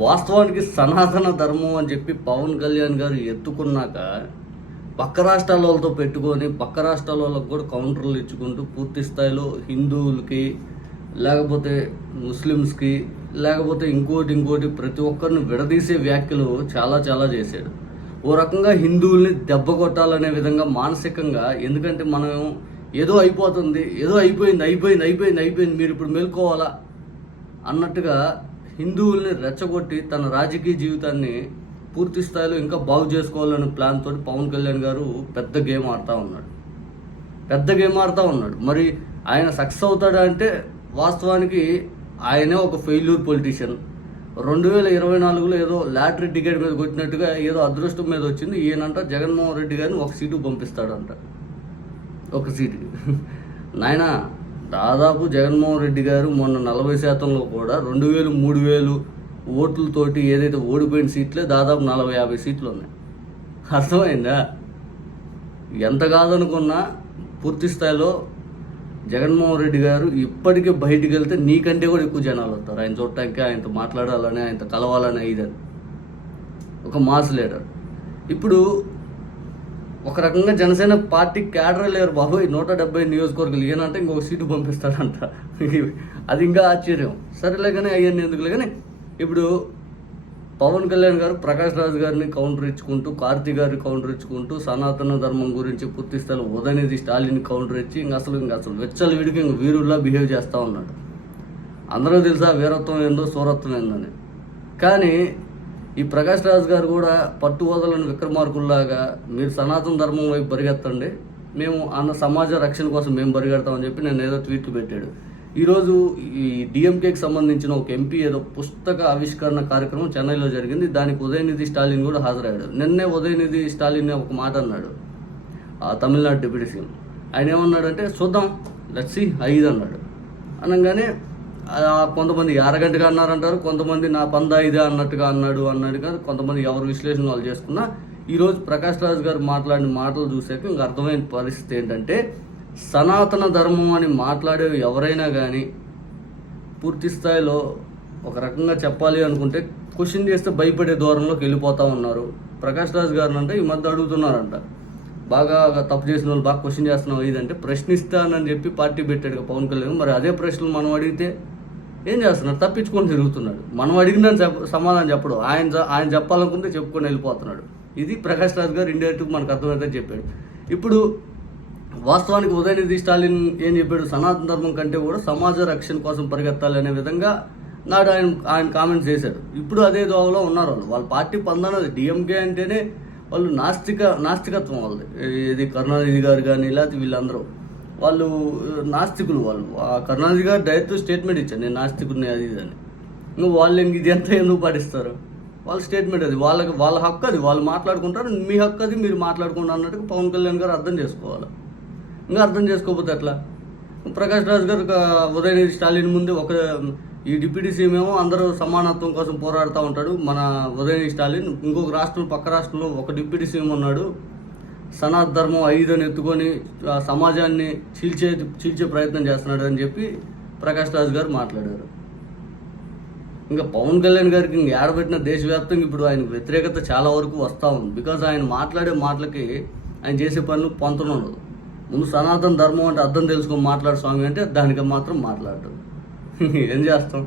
వాస్తవానికి సనాతన ధర్మం అని చెప్పి పవన్ కళ్యాణ్ గారు ఎత్తుకున్నాక పక్క రాష్ట్రాల వాళ్ళతో పెట్టుకొని పక్క రాష్ట్రాల వాళ్ళకి కూడా కౌంటర్లు ఇచ్చుకుంటూ పూర్తి స్థాయిలో హిందువులకి లేకపోతే ముస్లిమ్స్కి లేకపోతే ఇంకోటి ప్రతి ఒక్కరిని విడదీసే వ్యాఖ్యలు చాలా చాలా చేశాడు. ఓ రకంగా హిందువుల్ని దెబ్బ కొట్టాలనే విధంగా మానసికంగా, ఎందుకంటే మనం ఏదో అయిపోతుంది, ఏదో అయిపోయింది మీరు ఇప్పుడు మేల్కోవాలా అన్నట్టుగా హిందువుల్ని రెచ్చగొట్టి తన రాజకీయ జీవితాన్ని పూర్తి స్థాయిలో ఇంకా బాగు చేసుకోవాలనే ప్లాన్ తోటి పవన్ కళ్యాణ్ గారు పెద్ద గేమ్ ఆడుతూ ఉన్నాడు. మరి ఆయన సక్సెస్ అవుతాడా అంటే వాస్తవానికి ఆయనే ఒక ఫెయిల్యూర్ పొలిటీషియన్. 2024లో ఏదో లాటరీ టికెట్ మీద కొట్టినట్టుగా ఏదో అదృష్టం మీద వచ్చింది. ఈయనంట జగన్మోహన్ రెడ్డి గారిని ఒక సీటు పంపిస్తాడంట, ఒక సీటుకి. నాయన దాదాపు జగన్మోహన్ రెడ్డి గారు మొన్న 40%లో కూడా 2000-3000 ఓట్లతోటి ఏదైతే ఓడిపోయిన సీట్లే దాదాపు 40-50 సీట్లు ఉన్నాయి. అర్థమైందా? ఎంత కాదనుకున్నా పూర్తి స్థాయిలో జగన్మోహన్ రెడ్డి గారు ఇప్పటికే బయటికి వెళ్తే నీకంటే కూడా ఎక్కువ జనాలు వస్తారు ఆయన చూడటానికి, ఆయనతో మాట్లాడాలని, ఆయనతో కలవాలని. ఇదని ఒక మాస్ లీడర్. ఇప్పుడు ఒక రకంగా జనసేన పార్టీ క్యాడర్ లేరు బాబు. 170 నియోజకవర్గాలు ఈయనంటే ఇంకొక సీటు పంపిస్తాడంట. అది ఇంకా ఆశ్చర్యం. సరేలే కానీ అవన్నీ ఎందుకులే. కానీ ఇప్పుడు పవన్ కళ్యాణ్ గారు ప్రకాష్ రాజ్ గారిని కౌంటర్ ఇచ్చుకుంటూ, కార్తీ గారిని కౌంటర్ ఇచ్చుకుంటూ, సనాతన ధర్మం గురించి పూర్తి స్థాయిలో ఉదయనిధి స్టాలిన్ కౌంటర్ ఇచ్చి ఇంకా అసలు వెచ్చలు విడికి ఇంక వీరుల్లా బిహేవ్ చేస్తూ ఉన్నాడు. అందరూ తెలుసా వీరత్వం ఏందో సూరత్వం ఏందని. కానీ ఈ ప్రకాష్ రాజ్ గారు కూడా పట్టు వదలని విక్రమార్కుల్లాగా మీరు సనాతన ధర్మం వైపు పరిగెత్తండి, మేము సమాజ రక్షణ కోసం మేము పరిగెడతామని చెప్పి నేను ఏదో ట్వీట్లు పెట్టాడు. ఈరోజు ఈ డిఎంకేకి సంబంధించిన ఒక ఎంపీ ఏదో పుస్తక ఆవిష్కరణ కార్యక్రమం చెన్నైలో జరిగింది. దానికి ఉదయనిధి స్టాలిన్ కూడా హాజరయ్యాడు. నిన్నే ఉదయనిధి స్టాలిన్ ఒక మాట అన్నాడు, తమిళనాడు డిప్యూటీ సీఎం. ఆయన ఏమన్నాడంటే చూద్దాం లెట్స్ సీ 5 అన్నాడు. అనగానే కొంతమంది అరగంటగా అన్నారంటారు, కొంతమంది నా 15 అన్నట్టుగా అన్నాడుగా, కొంతమంది ఎవరు విశ్లేషణ వాళ్ళు చేసుకున్నా ఈరోజు ప్రకాష్ రాజ్ గారు మాట్లాడిన మాటలు చూసాక ఇంక అర్థమైన పరిస్థితి ఏంటంటే, సనాతన ధర్మం అని మాట్లాడే ఎవరైనా కానీ పూర్తి స్థాయిలో ఒక రకంగా చెప్పాలి అనుకుంటే క్వశ్చన్ చేస్తే భయపడే దూరంలోకి వెళ్ళిపోతూ ఉన్నారు. ప్రకాష్ రాజ్ గారిని అంటే ఈ మధ్య అడుగుతున్నారంట, బాగా తప్పు చేసిన వాళ్ళు బాగా క్వశ్చన్ చేస్తున్నావు ఇదంటే, ప్రశ్నిస్తానని చెప్పి పార్టీ పెట్టాడు పవన్ కళ్యాణ్. మరి అదే ప్రశ్నలు మనం అడిగితే ఏం చేస్తున్నాడు? తప్పించుకొని తిరుగుతున్నాడు. మనం అడిగిన సమాధానం చెప్పడు, ఆయన చెప్పాలనుకుంటే చెప్పుకొని వెళ్ళిపోతున్నాడు. ఇది ప్రకాష్ రాజ్ గారు ఇండైరెక్ట్గా మనకు అర్థమైతే చెప్పాడు. ఇప్పుడు వాస్తవానికి ఉదయనిధి స్టాలిన్ ఏం చెప్పాడు, సనాతన ధర్మం కంటే కూడా సమాజ రక్షణ కోసం పరిగెత్తాలి అనే విధంగా నాడు ఆయన కామెంట్స్ చేశాడు. ఇప్పుడు అదే దోవలో ఉన్నారు వాళ్ళ పార్టీ పందనది. డిఎంకే అంటేనే వాళ్ళు నాస్తికత్వం వాళ్ళది. ఇది కరుణానిధి గారు కానీ లేకపోతే వీళ్ళందరూ వాళ్ళు నాస్తికులు. వాళ్ళు కరుణానిధి గారు డైరెక్ట్ స్టేట్మెంట్ ఇచ్చారు, నేను నాస్తికుడిని అది ఇదని. ఇంకా వాళ్ళు ఇది ఎంత ఎందుకు పాటిస్తారు? వాళ్ళ స్టేట్మెంట్ అది, వాళ్ళ హక్కు అది, వాళ్ళు మాట్లాడుకుంటారు. మీ హక్కు అది, మీరు మాట్లాడుకుంటా అన్నట్టుగా పవన్ కళ్యాణ్ గారు అర్థం చేసుకోవాలి. ఇంకా అర్థం చేసుకోకపోతే ఎట్లా? ప్రకాష్ రాజ్ గారు ఉదయనిధి స్టాలిన్ ముందు ఈ డిప్యూటీ సీఎం ఏమో అందరూ సమానత్వం కోసం పోరాడుతూ ఉంటాడు మన ఉదయనిధి స్టాలిన్. ఇంకొక రాష్ట్రం, పక్క రాష్ట్రంలో ఒక డిప్యూటీ సీఎం ఉన్నాడు, సనాతన ధర్మం 5 అని ఎత్తుకొని సమాజాన్ని చీల్చే ప్రయత్నం చేస్తున్నాడు అని చెప్పి ప్రకాష్ రాజ్ గారు మాట్లాడారు. ఇంకా పవన్ కళ్యాణ్ గారికి ఇంక ఏడబెట్టిన దేశవ్యాప్తంగా ఇప్పుడు ఆయనకు వ్యతిరేకత చాలా వరకు వస్తూ ఉంది. బికాజ్ ఆయన మాట్లాడే మాటలకి ఆయన చేసే పనులు పొంతన ఉండదు. ముందు సనాతన ధర్మం అంటే అర్థం తెలుసుకొని మాట్లాడు స్వామి అంటే దానికి మాత్రం మాట్లాడటం. ఏం చేస్తాం?